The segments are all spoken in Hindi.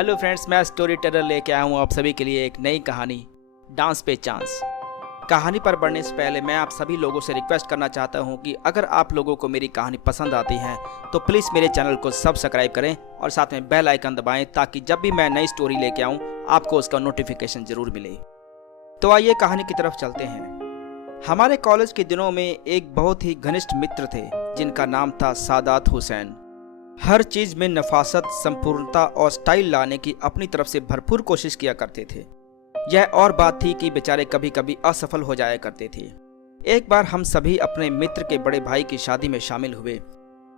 हेलो फ्रेंड्स, मैं स्टोरी टेलर लेके आया हूँ आप सभी के लिए एक नई कहानी, डांस पे चांस। कहानी पर बढ़ने से पहले मैं आप सभी लोगों से रिक्वेस्ट करना चाहता हूँ कि अगर आप लोगों को मेरी कहानी पसंद आती है तो प्लीज़ मेरे चैनल को सब्सक्राइब करें और साथ में बेल आइकन दबाएं ताकि जब भी मैं नई स्टोरी लेके आऊँ आपको उसका नोटिफिकेशन ज़रूर मिले। तो आइए कहानी की तरफ चलते हैं। हमारे कॉलेज के दिनों में एक बहुत ही घनिष्ठ मित्र थे जिनका नाम था सादात हुसैन। हर चीज में नफासत, संपूर्णता और स्टाइल लाने की अपनी तरफ से भरपूर कोशिश किया करते थे। यह और बात थी कि बेचारे कभी कभी असफल हो जाया करते थे। एक बार हम सभी अपने मित्र के बड़े भाई की शादी में शामिल हुए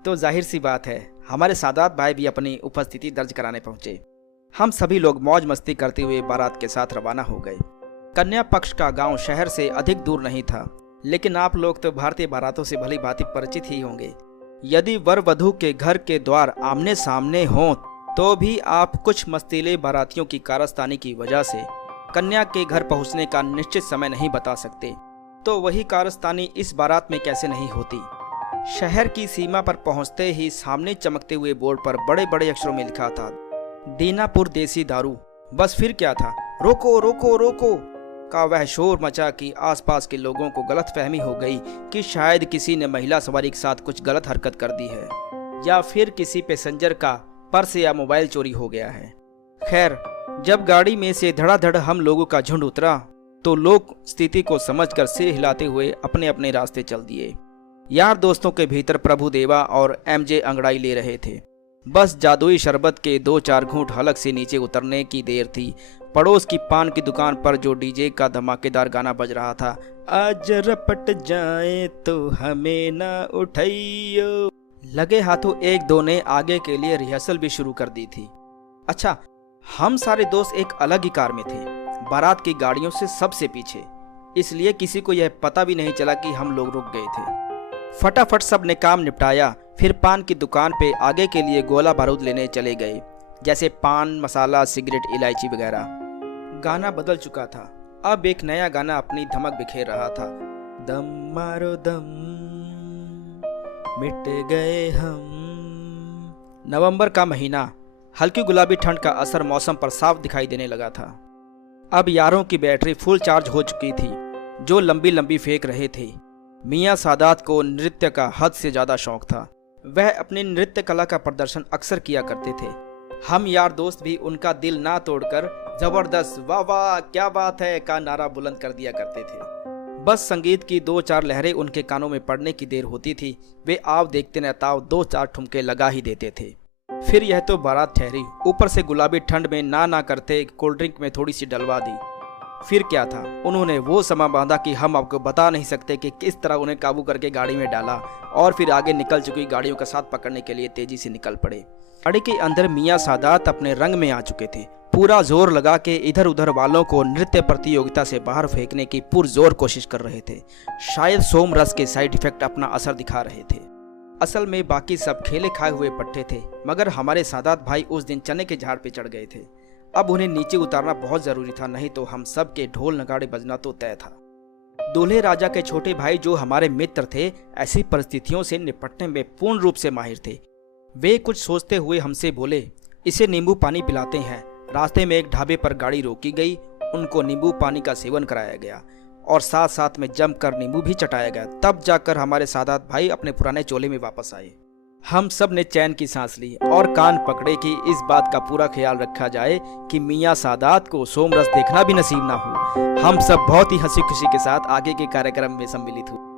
तो जाहिर सी बात है हमारे सादात भाई भी अपनी उपस्थिति दर्ज कराने पहुंचे। हम सभी लोग मौज मस्ती करते हुए बारात के साथ रवाना हो गए। कन्या पक्ष का गांव शहर से अधिक दूर नहीं था, लेकिन आप लोग तो भारतीय बारातों से भली भांति परिचित ही होंगे। यदि वर वधू के घर के द्वार आमने सामने हों तो भी आप कुछ मस्तीले बारातियों की कारस्तानी की वजह से कन्या के घर पहुंचने का निश्चित समय नहीं बता सकते, तो वही कारस्तानी इस बारात में कैसे नहीं होती। शहर की सीमा पर पहुंचते ही सामने चमकते हुए बोर्ड पर बड़े बड़े अक्षरों में लिखा था, दीनापुर देसी दारू। बस फिर क्या था, रोको रोको रोको का वह शोर मचा कि आसपास के लोगों को गलतफहमी हो गई कि शायद किसी ने महिला सवारी के साथ कुछ गलत हरकत कर दी है या फिर किसी पैसेंजर का पर्स या मोबाइल चोरी हो गया है। खैर, जब गाड़ी में से धड़ाधड़ हम लोगों का झुंड उतरा तो लोग स्थिति को समझकर सिर हिलाते हुए अपने अपने रास्ते चल दिए। यार दोस्तों के भीतर प्रभु देवा और एमजे अंगड़ाई ले रहे थे। बस जादुई शरबत के 2-4 घूंट हलक से नीचे उतरने की देर थी। पड़ोस की पान की दुकान पर जो डीजे का धमाकेदार गाना बज रहा था, आज रपट जाए तो हमें ना उठाइयो, लगे हाथों एक दो ने आगे के लिए रिहर्सल भी शुरू कर दी थी। अच्छा, हम सारे दोस्त एक अलग ही कार में थे, बारात की गाड़ियों से सबसे पीछे, इसलिए किसी को यह पता भी नहीं चला कि हम लोग रुक गए थे। फटाफट सब ने काम निपटाया, फिर पान की दुकान पे आगे के लिए गोला बारूद लेने चले गए, जैसे पान मसाला, सिगरेट, इलायची वगैरह। गाना बदल चुका था, अब एक नया गाना अपनी धमक बिखेर रहा था। दम मारो दम, मिट गए हम। नवंबर का महीना, हल्की गुलाबी ठंड का असर मौसम पर साफ दिखाई देने लगा था। अब यारों की बैटरी फुल चार्ज हो चुकी थी जो लंबी लंबी फेंक रहे थे। मियां सादात को नृत्य का हद से ज्यादा शौक था। वह अपनी नृत्य कला का प्रदर्शन अक्सर किया करते थे। हम यार दोस्त भी उनका दिल ना तोड़कर जबरदस्त वाह वाह क्या बात है का नारा बुलंद कर दिया करते थे। बस संगीत की 2-4 लहरें उनके कानों में पड़ने की देर होती थी, वे आप देखते न ताव 2-4 ठुमके लगा ही देते थे। फिर यह तो बारात ठहरी, ऊपर से गुलाबी ठंड में ना करते कोल्ड ड्रिंक में थोड़ी सी डलवा दी। फिर क्या था, उन्होंने वो समा बांधा कि हम आपको बता नहीं सकते कि किस तरह उन्हें काबू करके गाड़ी में डाला और फिर आगे निकल चुकी गाड़ियों का साथ पकड़ने के लिए तेजी से निकल पड़े। गाड़ी के अंदर मियां सादात अपने रंग में आ चुके थे। पूरा जोर लगा के इधर उधर वालों को नृत्य प्रतियोगिता से बाहर फेंकने की पुरजोर कोशिश कर रहे थे। शायद सोम रस के साइड इफेक्ट अपना असर दिखा रहे थे। असल में बाकी सब खेले खाए हुए पट्टे थे, मगर हमारे सादात भाई उस दिन चने के झाड़ पे चढ़ गए थे। अब उन्हें नीचे उतारना बहुत जरूरी था, नहीं तो हम सब के ढोल नगाड़े बजना तो तय था। दूल्हे राजा के छोटे भाई जो हमारे मित्र थे, ऐसी परिस्थितियों से निपटने में पूर्ण रूप से माहिर थे। वे कुछ सोचते हुए हमसे बोले, इसे नींबू पानी पिलाते हैं। रास्ते में एक ढाबे पर गाड़ी रोकी गई, उनको नींबू पानी का सेवन कराया गया और साथ साथ में जमकर नींबू भी चटाया गया। तब जाकर हमारे सादात भाई अपने पुराने चोले में वापस आए। हम सब ने चैन की सांस ली और कान पकड़े कि इस बात का पूरा ख्याल रखा जाए कि मियां सादात को सोमरस देखना भी नसीब ना हो। हम सब बहुत ही हंसी खुशी के साथ आगे के कार्यक्रम में सम्मिलित हुए।